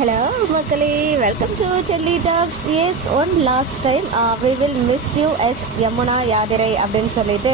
Hello மக்களே, welcome to Chelli talks. Yes, one last time we will miss you yes Yamuna யாதிரை அப்படின்னு சொல்லிட்டு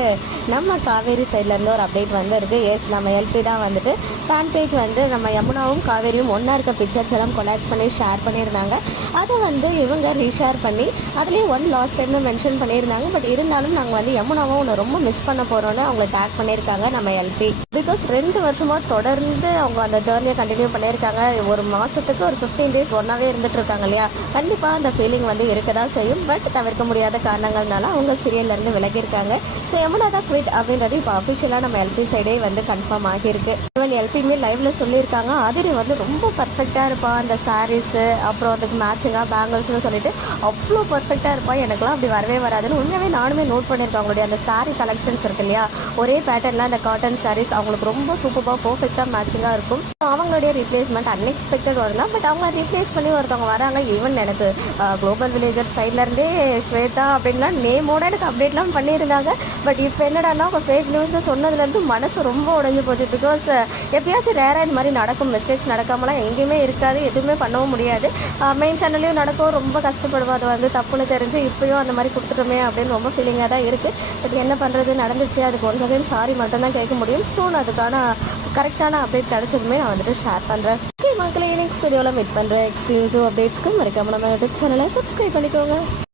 நம்ம காவேரி சைட்லேருந்து ஒரு அப்டேட் வந்துருக்கு. எஸ், நம்ம எல்பி தான் வந்துட்டு ஃபேன் பேஜ் வந்து நம்ம யமுனாவும் காவேரியும் ஒன்றா இருக்க பிக்சர்ஸ் எல்லாம் கொலாஜ் பண்ணி ஷேர் பண்ணியிருந்தாங்க. அதை வந்து இவங்க ரீஷேர் பண்ணி அதுலேயே ஒன் லாஸ்ட் டைம்னு மென்ஷன் பண்ணியிருந்தாங்க. பட் இருந்தாலும் நாங்கள் வந்து யமுனாவும் ஒன்று ரொம்ப மிஸ் பண்ண போகிறோன்னு அவங்களை டேக் பண்ணியிருக்காங்க நம்ம எல்பி. பிகாஸ் 2 வருஷமாக தொடர்ந்து அவங்க அந்த ஜேர்னியை கண்டினியூ பண்ணியிருக்காங்க. ஒரு மாதத்துக்கு ஒரு 15 days ஒன்றாவே இருந்துட்டு இருக்காங்க இல்லையா. கண்டிப்பாக அந்த ஃபீலிங் வந்து இருக்க தான் செய்யும். பட் தவிர்க்க முடியாத காரணங்கள்னால அவங்க சீரியல்லேருந்து விலகியிருக்காங்க. ஸோ யமுனா தான் குவிட் அப்படின்றது இப்போ அஃபிஷியலாக நம்ம எல்பி சைடே வந்து கன்ஃபார்ம் ஆகியிருக்கு. ஈவன் எல்பியுமே லைவ்ல சொல்லியிருக்காங்க, ஆதிரி வந்து ரொம்ப பர்ஃபெக்டாக இருப்பாள். அந்த சாரீஸு அப்புறம் அதுக்கு மேட்சிங்காக பேங்கிள்ஸ்னு சொல்லிட்டு அவ்வளோ பர்ஃபெக்டாக இருப்பாள். எனக்குலாம் அப்படி வரவே வராதுன்னு உண்மையாகவே நானுமே நோட் பண்ணியிருக்கேன். அவங்களுடைய அந்த சாரீ கலெக்ஷன்ஸ் இருக்கு இல்லையா, ஒரே பேட்டர்னில் அந்த காட்டன் சாரீஸ் அவங்களுக்கு ரொம்ப சூப்பராக பர்ஃபெக்டாக மேட்சிங்காக இருக்கும். அவங்களுடைய ரீப்ளேஸ்மெண்ட் அன்எக்ஸ்பெக்டட் வரலாம். பட் அவங்க ரீப்ளேஸ் பண்ணி ஒருத்தவங்க வராங்க. ஈவன் எனக்கு குளோபல் வில்லேஜர் சைட்லேருந்தே ஸ்வேதா அப்படின்லாம் நேமோட எனக்கு அப்டேட்லாம் பண்ணியிருந்தாங்க. பட் இப்போ என்னடானா அவங்க ஃபேக் நியூஸ்னு சொன்னதுலேருந்து மனசு ரொம்ப உடஞ்சி போச்சு. பிகாஸ் எப்பயாச்சும் ரேராக இந்த மாதிரி நடக்கும். மிஸ்டேக்ஸ் நடக்காமலாம் எங்கேயுமே இருக்காது, எதுவுமே பண்ணவும் முடியாது. மெயின் சேனல்லையும் நடக்கும், ரொம்ப கஷ்டப்படுவோம். அது வந்து தப்புன்னு தெரிஞ்சு இப்போயும் அந்த மாதிரி கொடுத்துட்டோமே அப்படின்னு ரொம்ப ஃபீலிங்காக தான் இருக்குது. பட் என்ன பண்ணுறது, நடந்துச்சு. அதுக்கு ஒன் செகண்ட் சாரி மட்டும்தான் கேட்க முடியும். சூன் அதுக்கான கரெக்டான அப்டேட் கிடைச்சதுமே நான் வந்துட்டு ஷேர் பண்ணுறேன். மக்களே, நெக்ஸ்ட் வீடியோவில் மீட் பண்ணுறேன். எக்ஸ்க்ளூசிவ் அப்டேட்ஸ்க்கு மறக்காம நம்ம யூடியூப் சேனலை சப்ஸ்கிரைப் பண்ணிக்கோங்க.